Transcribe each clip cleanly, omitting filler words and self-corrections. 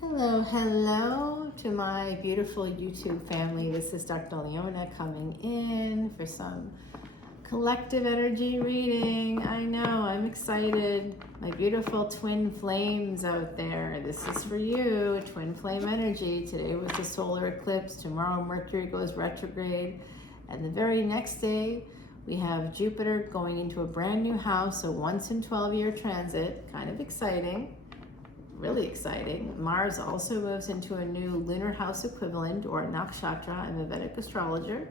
Hello to my beautiful YouTube family. This is Dr. Leona coming in for some collective energy reading. I know, I'm excited. My beautiful twin flames out there. This is for you, twin flame energy. Today was the solar eclipse. Tomorrow Mercury goes retrograde. And the very next day, we have Jupiter going into a brand new house, a once in 12-year transit. Kind of exciting. Really exciting. Mars also moves into a new lunar house equivalent, or a nakshatra. I'm a Vedic astrologer.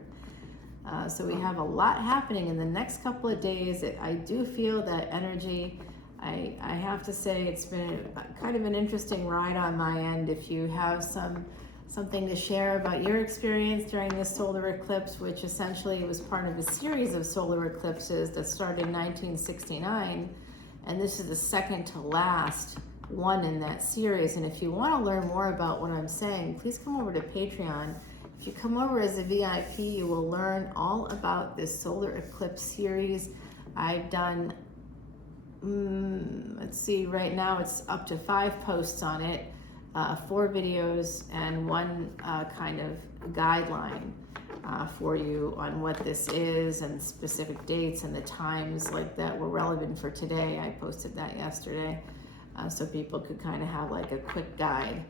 So we have a lot happening in the next couple of days. I do feel that energy, I have to say it's been kind of an interesting ride on my end. If you have something to share about your experience during this solar eclipse, which essentially was part of a series of solar eclipses that started in 1969, and this is the second to last one in that series. And if you want to learn more about what I'm saying, please come over to Patreon. If you come over as a VIP, you will learn all about this solar eclipse series. I've done, let's see, right now it's up to 5 posts on it, 4 videos, and 1 kind of guideline for you on what this is, and specific dates and the times like that were relevant for today. I posted that yesterday. So people could kind of have like a quick guide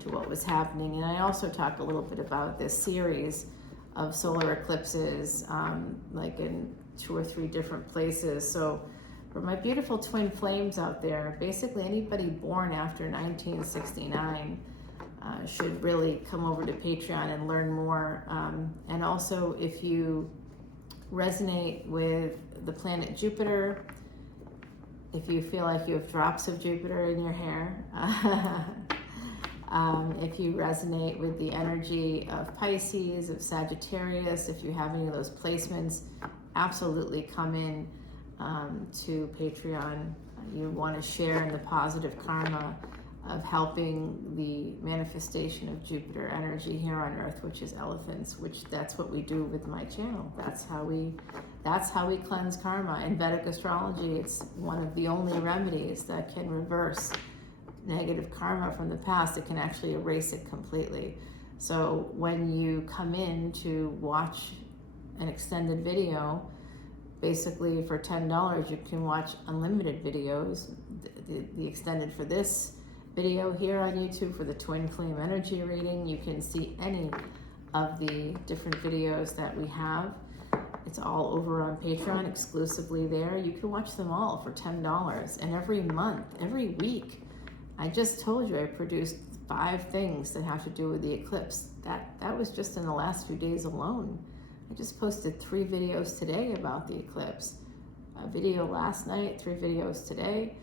to what was happening. And I also talk a little bit about this series of solar eclipses, like in 2 or 3 different places. So for my beautiful twin flames out there, basically anybody born after 1969 should really come over to Patreon and learn more. And also, if you resonate with the planet Jupiter, if you feel like you have drops of Jupiter in your hair, if you resonate with the energy of Pisces, of Sagittarius, if you have any of those placements, absolutely come in to Patreon. You want to share in the positive karma of helping the manifestation of Jupiter energy here on Earth, which is elephants, which that's what we do with my channel. That's how we cleanse karma. In Vedic astrology, it's one of the only remedies that can reverse negative karma from the past. It can actually erase it completely. So when you come in to watch an extended video, basically for $10, you can watch unlimited videos. The extended for this video here on YouTube, for the twin flame energy reading, you can see any of the different videos that we have. It's all over on Patreon, exclusively there. You can watch them all for $10. And every month, every week, I just told you I produced 5 things that have to do with the eclipse. That was just in the last few days alone. I just posted 3 videos today about the eclipse. A video last night, 3 videos today.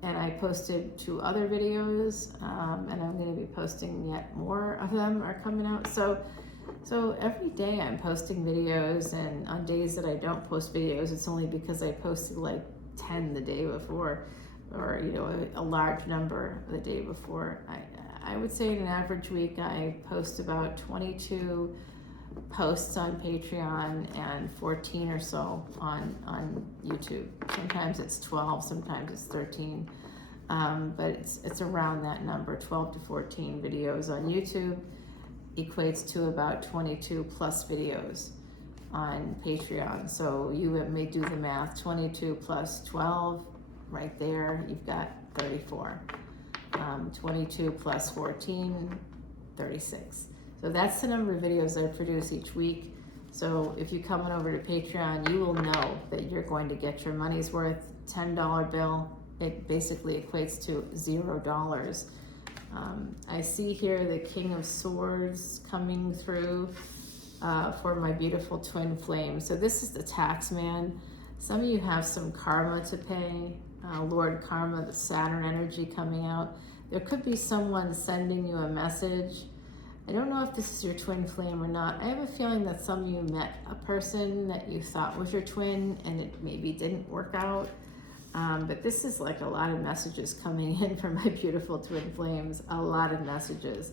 And I posted 2 other videos, and I'm going to be posting yet more of them are coming out. So every day I'm posting videos, and on days that I don't post videos, it's only because I posted like 10 the day before, or a large number the day before. I would say in an average week I post about 22 posts on Patreon and 14 or so on YouTube. Sometimes it's 12, sometimes it's 13, but it's around that number. 12 to 14 videos on YouTube equates to about 22 plus videos on Patreon. So you may do the math. 22 plus 12, right there, you've got 34. 22 plus 14, 36. So that's the number of videos I produce each week. So if you come on over to Patreon, you will know that you're going to get your money's worth. $10 bill, it basically equates to $0. I see here the King of Swords coming through for my beautiful twin flame. So this is the tax man. Some of you have some karma to pay. Lord Karma, the Saturn energy coming out. There could be someone sending you a message. I don't know if this is your twin flame or not. I have a feeling that some of you met a person that you thought was your twin and it maybe didn't work out. But this is like a lot of messages coming in from my beautiful twin flames. A lot of messages.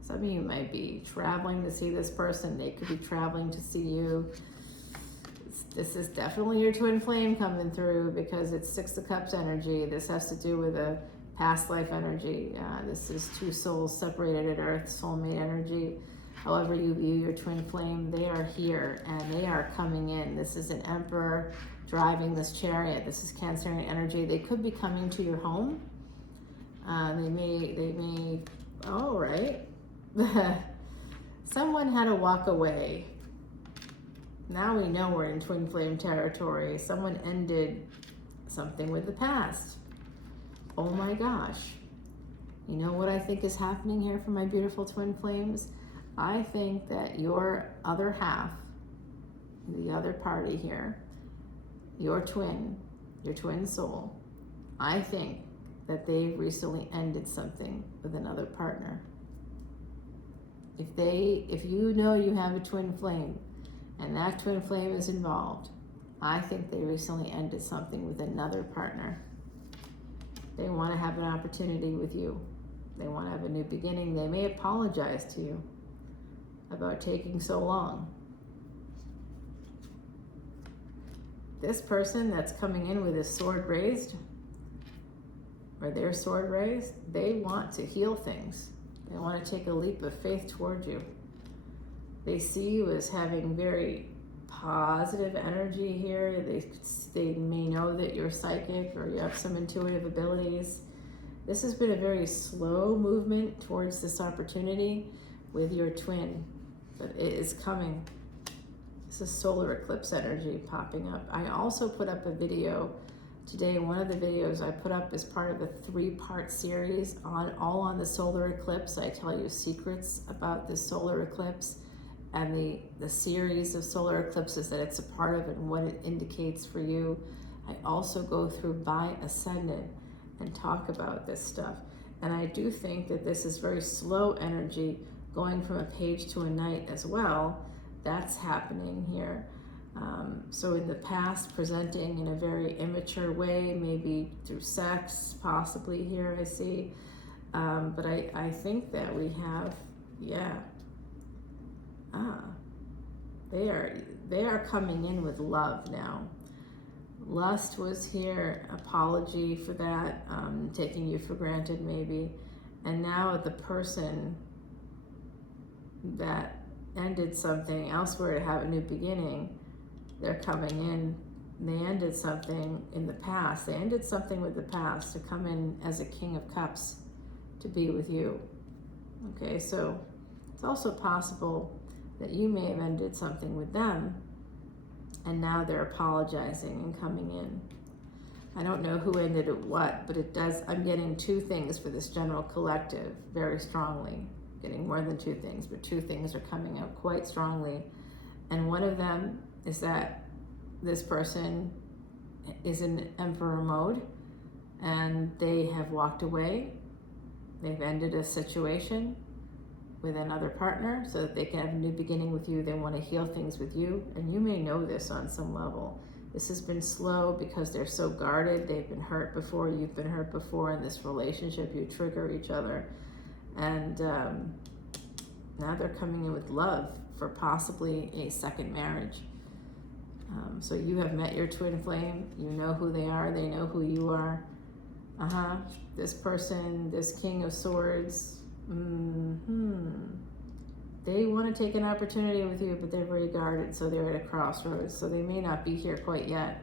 Some of you might be traveling to see this person. They could be traveling to see you. This is definitely your twin flame coming through because it's 6 of Cups energy. This has to do with a past life energy. This is two souls separated at Earth, soulmate energy. However you view your twin flame, they are here and they are coming in. This is an emperor driving this chariot. This is Cancerian energy. They could be coming to your home. They may, all right. Someone had to walk away. Now we know we're in twin flame territory. Someone ended something with the past. Oh my gosh. You know what I think is happening here for my beautiful twin flames? I think that your other half, the other party here, your twin soul, I think that they've recently ended something with another partner. If you know you have a twin flame and that twin flame is involved, I think they recently ended something with another partner. They want to have an opportunity with you. They want to have a new beginning. They may apologize to you about taking so long. This person that's coming in with his sword raised, or their sword raised, they want to heal things. They want to take a leap of faith toward you. They see you as having very positive energy here. They may know that you're psychic or you have some intuitive abilities. This has been a very slow movement towards this opportunity with your twin, but it is coming. This is solar eclipse energy popping up. I also put up a video today. One of the videos I put up is part of a 3-part series all on the solar eclipse. I tell you secrets about this solar eclipse and the series of solar eclipses that it's a part of and what it indicates for you. I also go through by Ascendant and talk about this stuff. And I do think that this is very slow energy going from a page to a night as well. That's happening here. So in the past, presenting in a very immature way, maybe through sex, possibly here I see. But I think that we have, they are coming in with love now. Lust was here, apology for that, taking you for granted maybe. And now the person that ended something elsewhere to have a new beginning, they're coming in. They ended something in the past. They ended something with the past to come in as a King of Cups to be with you. Okay, so it's also possible that you may have ended something with them and now they're apologizing and coming in. I don't know who ended at what, but it does. I'm getting 2 things for this general collective very strongly. Getting more than 2 things, but 2 things are coming out quite strongly. And one of them is that this person is in emperor mode and they have walked away. They've ended a situation with another partner so that they can have a new beginning with you. They want to heal things with you. And you may know this on some level. This has been slow because they're so guarded. They've been hurt before. You've been hurt before in this relationship. You trigger each other. And now they're coming in with love for possibly a second marriage. So you have met your twin flame. You know who they are. They know who you are. This person, this King of Swords, they want to take an opportunity with you, but they're very guarded, so they're at a crossroads. So they may not be here quite yet.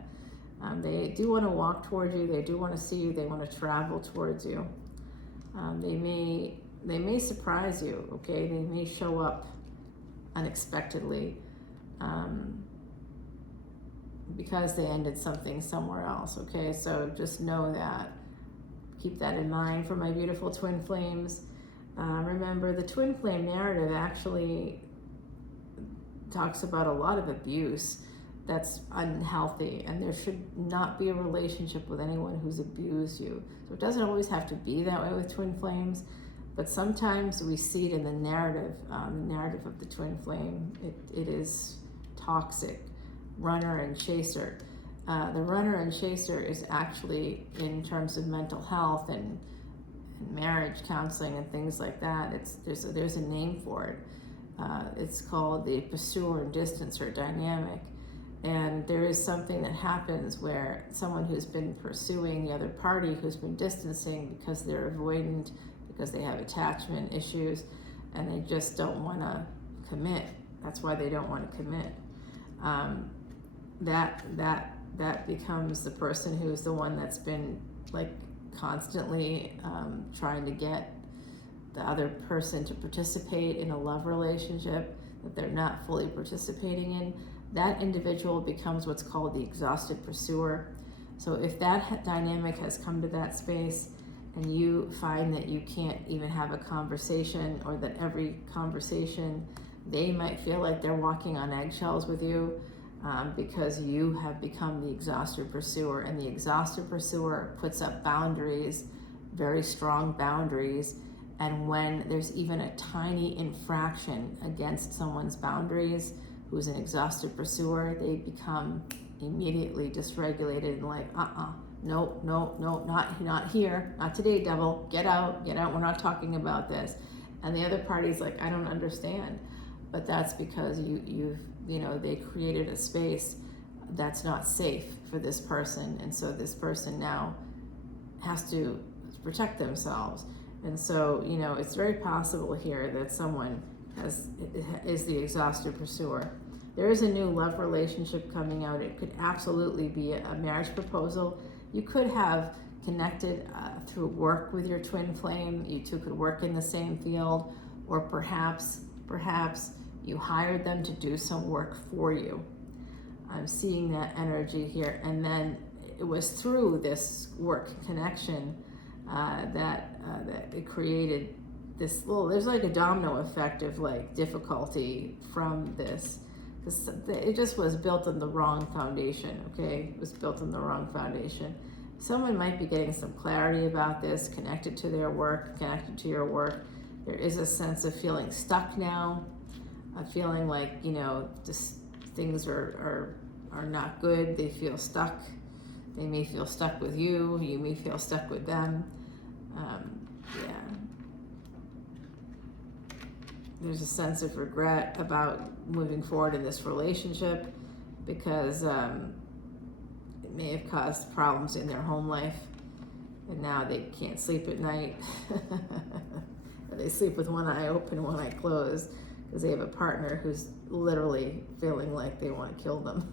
They do want to walk toward you. They do want to see you. They want to travel towards you. They may surprise you. Okay, they may show up unexpectedly because they ended something somewhere else. Okay, so just know that. Keep that in mind for my beautiful twin flames. Remember, the twin flame narrative actually talks about a lot of abuse that's unhealthy, and there should not be a relationship with anyone who's abused you. So it doesn't always have to be that way with twin flames, but sometimes we see it in the narrative of the twin flame. It is toxic, runner and chaser. The runner and chaser is actually, in terms of mental health and marriage counseling and things like that, there's a name for it. It's called the pursuer and distancer dynamic. And there is something that happens where someone who's been pursuing the other party, who's been distancing because they're avoidant, because they have attachment issues, and they just don't want to commit. That's why they don't want to commit. That becomes the person who's the one that's been like constantly trying to get the other person to participate in a love relationship that they're not fully participating in. That individual becomes what's called the exhausted pursuer. So if that dynamic has come to that space and you find that you can't even have a conversation, or that every conversation they might feel like they're walking on eggshells with you, because you have become the exhausted pursuer, and the exhausted pursuer puts up boundaries, very strong boundaries, and when there's even a tiny infraction against someone's boundaries, who's an exhausted pursuer, they become immediately dysregulated and like, no, not here, not today, devil, get out, we're not talking about this. And the other party's like, I don't understand. But that's because they created a space that's not safe for this person, and so this person now has to protect themselves. And so, it's very possible here that someone is the exhausted pursuer. There is a new love relationship coming out. It could absolutely be a marriage proposal. You could have connected through work with your twin flame. You two could work in the same field, or perhaps you hired them to do some work for you. I'm seeing that energy here. And then it was through this work connection that it created this there's like a domino effect of like difficulty from this. It just was built on the wrong foundation, okay? It was built on the wrong foundation. Someone might be getting some clarity about this, connected to their work, connected to your work. There is a sense of feeling stuck now, feeling like, just things are not good. They feel stuck. They may feel stuck with you. You may feel stuck with them. There's a sense of regret about moving forward in this relationship because it may have caused problems in their home life, and now they can't sleep at night. They sleep with one eye open, one eye closed, because they have a partner who's literally feeling like they want to kill them.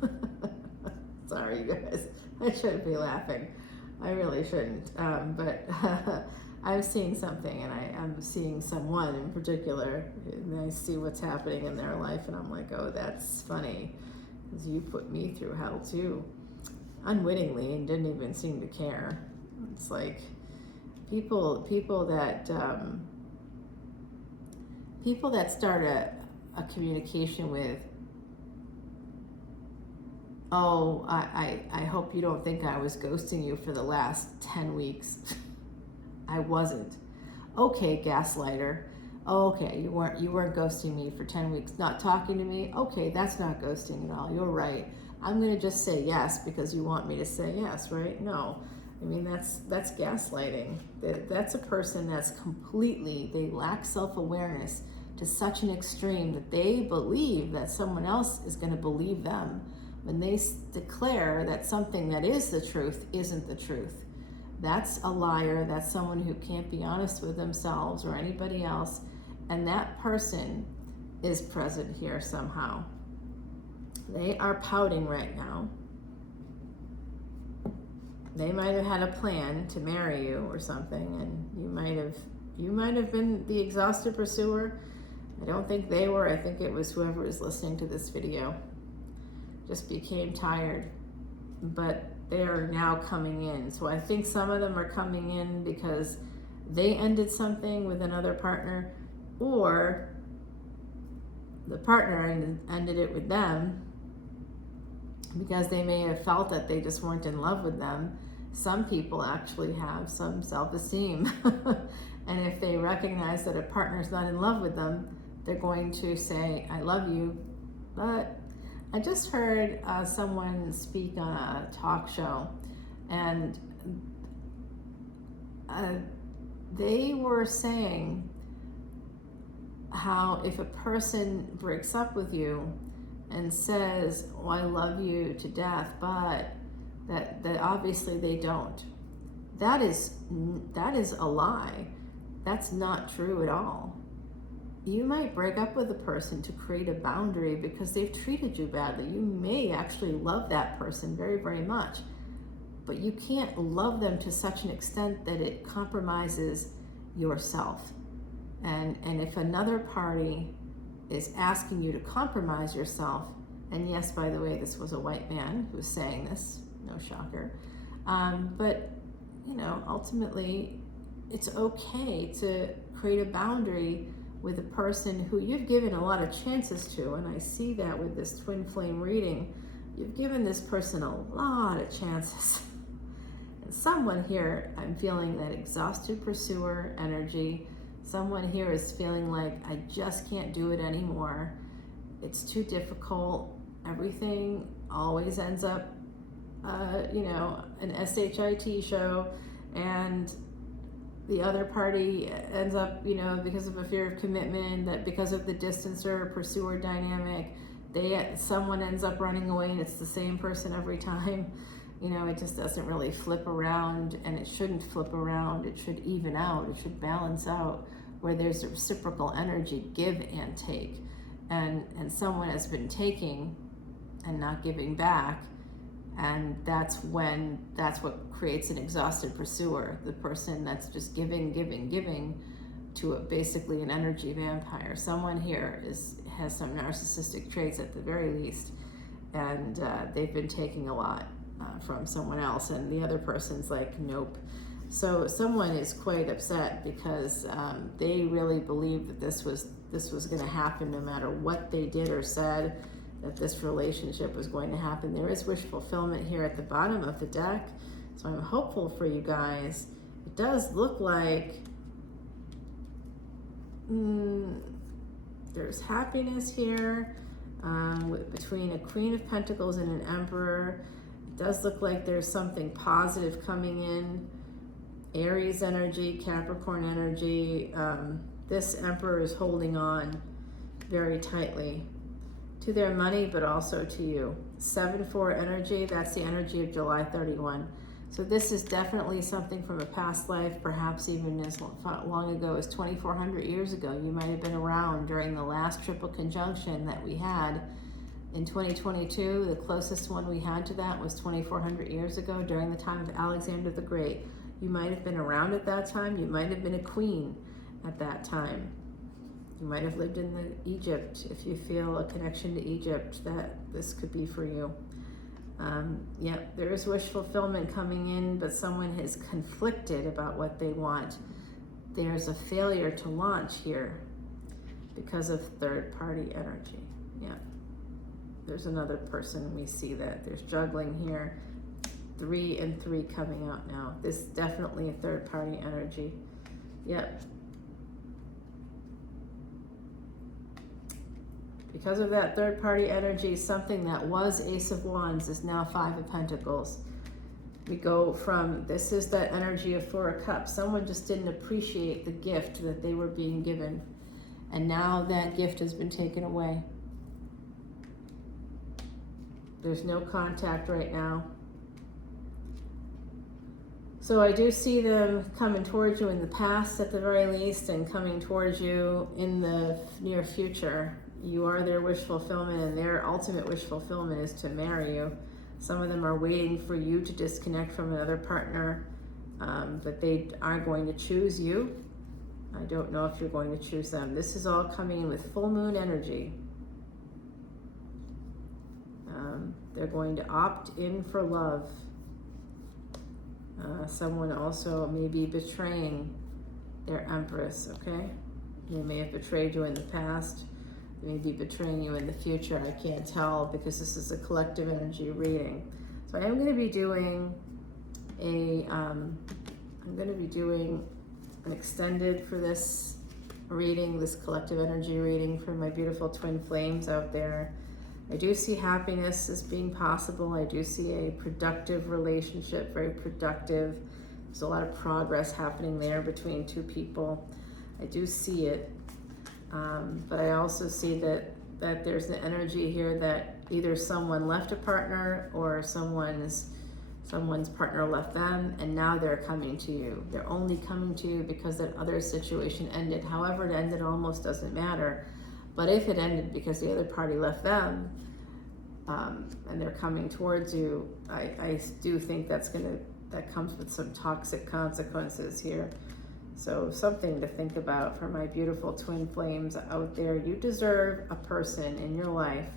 Sorry, you guys. I shouldn't be laughing. I really shouldn't. But I'm seeing something, and I'm seeing someone in particular, and I see what's happening in their life, and I'm like, oh, that's funny, because you put me through hell too, unwittingly, and didn't even seem to care. It's like people that start a communication with, oh, I hope you don't think I was ghosting you for the last 10 weeks. I wasn't. Okay, gaslighter. Oh, okay, you weren't ghosting me for 10 weeks, not talking to me. Okay, that's not ghosting at all. You're right. I'm gonna just say yes because you want me to say yes, right? No. I mean, that's gaslighting. That's a person that's they lack self-awareness to such an extreme that they believe that someone else is going to believe them when they declare that something that is the truth isn't the truth. That's a liar. That's someone who can't be honest with themselves or anybody else. And that person is present here somehow. They are pouting right now. They might have had a plan to marry you or something, and you might have been the exhausted pursuer. I don't think they were. I think it was whoever is listening to this video just became tired, but they are now coming in. So I think some of them are coming in because they ended something with another partner, or the partner ended it with them because they may have felt that they just weren't in love with them. Some people actually have some self-esteem. And if they recognize that a partner's not in love with them, they're going to say, I love you. But I just heard someone speak on a talk show, and they were saying how if a person breaks up with you and says, oh, I love you to death, but that obviously they don't. That is a lie. That's not true at all. You might break up with a person to create a boundary because they've treated you badly. You may actually love that person very, very much, but you can't love them to such an extent that it compromises yourself. And if another party is asking you to compromise yourself, and yes, by the way, this was a white man who was saying this, no shocker, but ultimately it's okay to create a boundary with a person who you've given a lot of chances to. And I see that with this twin flame reading. You've given this person a lot of chances. And someone here, I'm feeling that exhausted pursuer energy. Someone here is feeling like, I just can't do it anymore. It's too difficult. Everything always ends up, an SHIT show, and the other party ends up, because of a fear of commitment, that because of the distancer or pursuer dynamic, someone ends up running away, and it's the same person every time. It just doesn't really flip around, and it shouldn't flip around. It should even out. It should balance out, where there's a reciprocal energy, give and take. And someone has been taking and not giving back, and that's what creates an exhausted pursuer, the person that's just giving to basically an energy vampire. Someone here has some narcissistic traits at the very least, and they've been taking a lot from someone else, and the other person's like, nope. So someone is quite upset because they really believed that this was going to happen no matter what they did or said, that this relationship was going to happen. There is wish fulfillment here at the bottom of the deck, so I'm hopeful for you guys. It does look like there's happiness here between a Queen of Pentacles and an Emperor. It does look like there's something positive coming in. Aries energy, Capricorn energy. This Emperor is holding on very tightly to their money, but also to you. 7-4 energy, that's the energy of July 31. So this is definitely something from a past life, perhaps even as long ago as 2,400 years ago. You might have been around during the last triple conjunction that we had in 2022. The closest one we had to that was 2,400 years ago during the time of Alexander the Great. You might have been around at that time. You might have been a queen at that time. You might have lived in Egypt. If you feel a connection to Egypt, that this could be for you. There is wish fulfillment coming in, but someone is conflicted about what they want. There's a failure to launch here because of third party energy. There's another person, we see that. There's juggling here. 3 and 3 coming out now. This is definitely a third party energy. Because of that third party energy, something that was Ace of Wands is now 5 of Pentacles. We go from, this is that energy of 4 of Cups. Someone just didn't appreciate the gift that they were being given. And now that gift has been taken away. There's no contact right now. So I do see them coming towards you in the past at the very least, and coming towards you in the near future. You are their wish fulfillment, and their ultimate wish fulfillment is to marry you. Some of them are waiting for you to disconnect from another partner, but they are going to choose you. I don't know if you're going to choose them. This is all coming in with full moon energy. They're going to opt in for love. Someone also may be betraying their Empress, okay? They may have betrayed you in the past. They may be betraying you in the future. I can't tell because this is a collective energy reading. So I am going to be doing an extended for this reading, this collective energy reading for my beautiful twin flames out there. I do see happiness as being possible. I do see a productive relationship, very productive. There's a lot of progress happening there between two people. I do see it. But I also see that there's the energy here that either someone left a partner or someone's partner left them, and now they're coming to you. They're only coming to you because that other situation ended. However it ended almost doesn't matter. But if it ended because the other party left them, and they're coming towards you, I do think that comes with some toxic consequences here. So something to think about for my beautiful twin flames out there. You deserve a person in your life,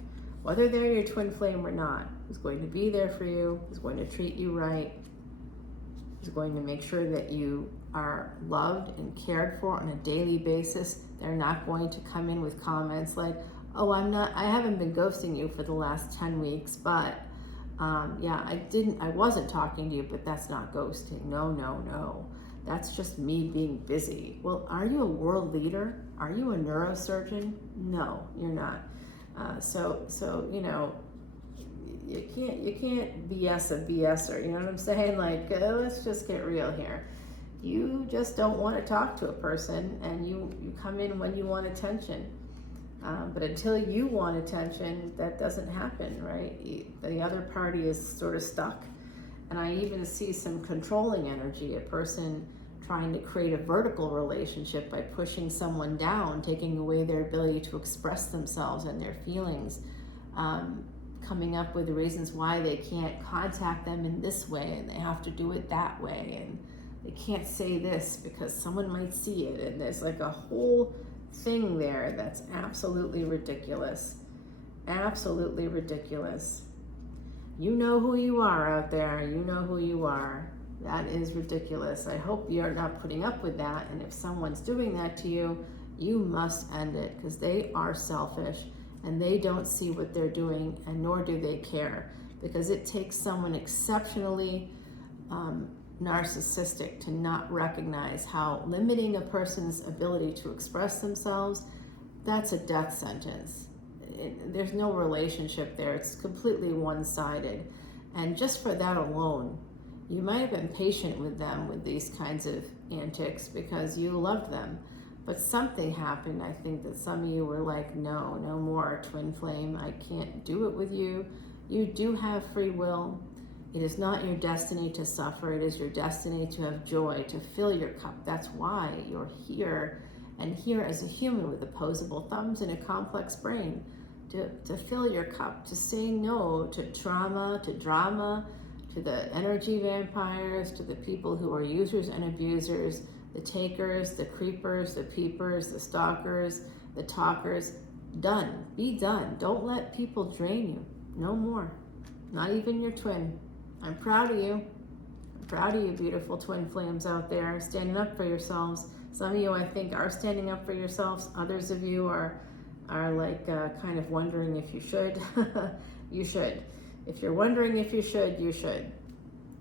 whether they're your twin flame or not, who's going to be there for you, who's going to treat you right, who's going to make sure that you are loved and cared for on a daily basis. They're not going to come in with comments like, oh, I haven't been ghosting you for the last 10 weeks, but yeah, I wasn't talking to you, but that's not ghosting. No. That's just me being busy. Well, are you a world leader? Are you a neurosurgeon? No, you're not. So you know, you can't BS a BSer. You know what I'm saying? Like, let's just get real here. You just don't want to talk to a person, and you come in when you want attention. But until you want attention, that doesn't happen, right? The other party is sort of stuck. And I even see some controlling energy, a person trying to create a vertical relationship by pushing someone down, taking away their ability to express themselves and their feelings, coming up with reasons why they can't contact them in this way and they have to do it that way, and they can't say this because someone might see it, and there's like a whole thing there that's absolutely ridiculous. Absolutely ridiculous. You know who you are out there. You know who you are. That is ridiculous. I hope you're not putting up with that. And if someone's doing that to you, you must end it, because they are selfish and they don't see what they're doing, and nor do they care, because it takes someone exceptionally narcissistic to not recognize how limiting a person's ability to express themselves, that's a death sentence. There's no relationship there. It's completely one-sided. And just for that alone, you might have been patient with them with these kinds of antics because you loved them. But something happened. I think that some of you were like, no more, twin flame. I can't do it with you. You do have free will. It is not your destiny to suffer. It is your destiny to have joy, to fill your cup. That's why you're here, and here as a human with opposable thumbs and a complex brain, to fill your cup, to say no to trauma, to drama, to the energy vampires, to the people who are users and abusers, the takers, the creepers, the peepers, the stalkers, the talkers. Done. Be done. Don't let people drain you. No more. Not even your twin. I'm proud of you. I'm proud of you, beautiful twin flames out there, standing up for yourselves. Some of you, I think, are standing up for yourselves. Others of you are like kind of wondering if you should. You should. If you're wondering if you should, you should.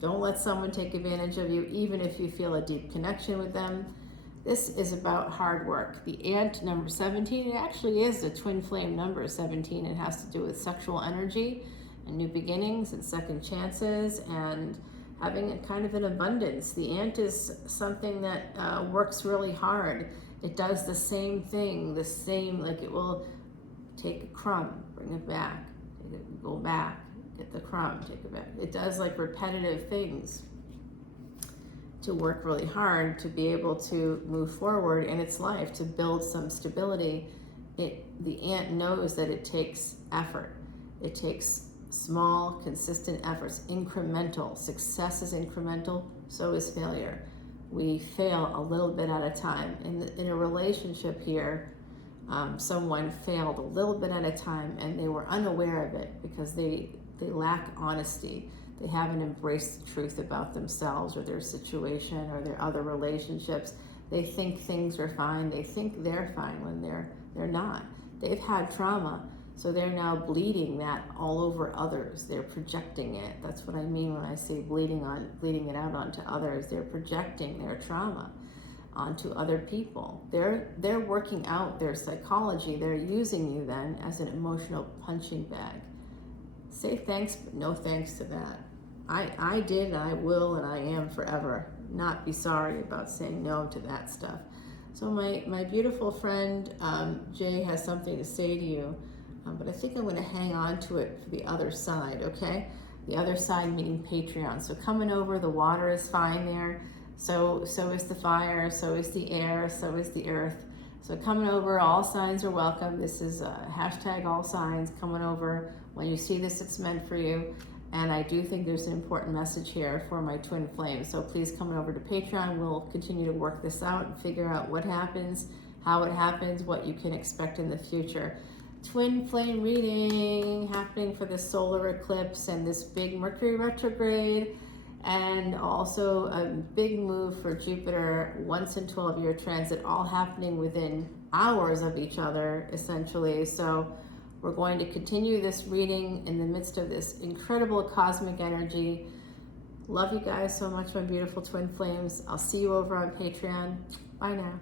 Don't let someone take advantage of you, even if you feel a deep connection with them. This is about hard work. The ant, number 17, it actually is the twin flame number 17. It has to do with sexual energy and new beginnings and second chances and having a kind of an abundance. The ant is something that works really hard. It does the same thing, like it will take a crumb, bring it back, go back, get the crumb, take it back. It does like repetitive things to work really hard to be able to move forward in its life, to build some stability. The ant knows that it takes effort. It takes small, consistent efforts, incremental. Success is incremental, so is failure. We fail a little bit at a time. In a relationship here, someone failed a little bit at a time, and they were unaware of it because they lack honesty. They haven't embraced the truth about themselves or their situation or their other relationships. They think things are fine. They think they're fine when they're not. They've had trauma, so they're now bleeding that all over others. They're projecting it. That's what I mean when I say bleeding it out onto others. They're projecting their trauma onto other people. They're working out their psychology. They're using you then as an emotional punching bag. Say thanks, but no thanks to that. I did, and I will, and I am forever. Not be sorry about saying no to that stuff. So my beautiful friend, Jay, has something to say to you. but I think I'm going to hang on to it for the other side, okay? The other side meaning Patreon. So coming over, the water is fine there. So is the fire, so is the air, so is the earth. So coming over, all signs are welcome. This is hashtag all signs coming over. When you see this, it's meant for you. And I do think there's an important message here for my twin flames. So please come over to Patreon. We'll continue to work this out and figure out what happens, how it happens, what you can expect in the future. Twin flame reading happening for the solar eclipse and this big Mercury retrograde, and also a big move for Jupiter, once in 12-year transit, all happening within hours of each other, essentially. So we're going to continue this reading in the midst of this incredible cosmic energy. Love you guys so much, my beautiful twin flames. I'll see you over on Patreon. Bye now.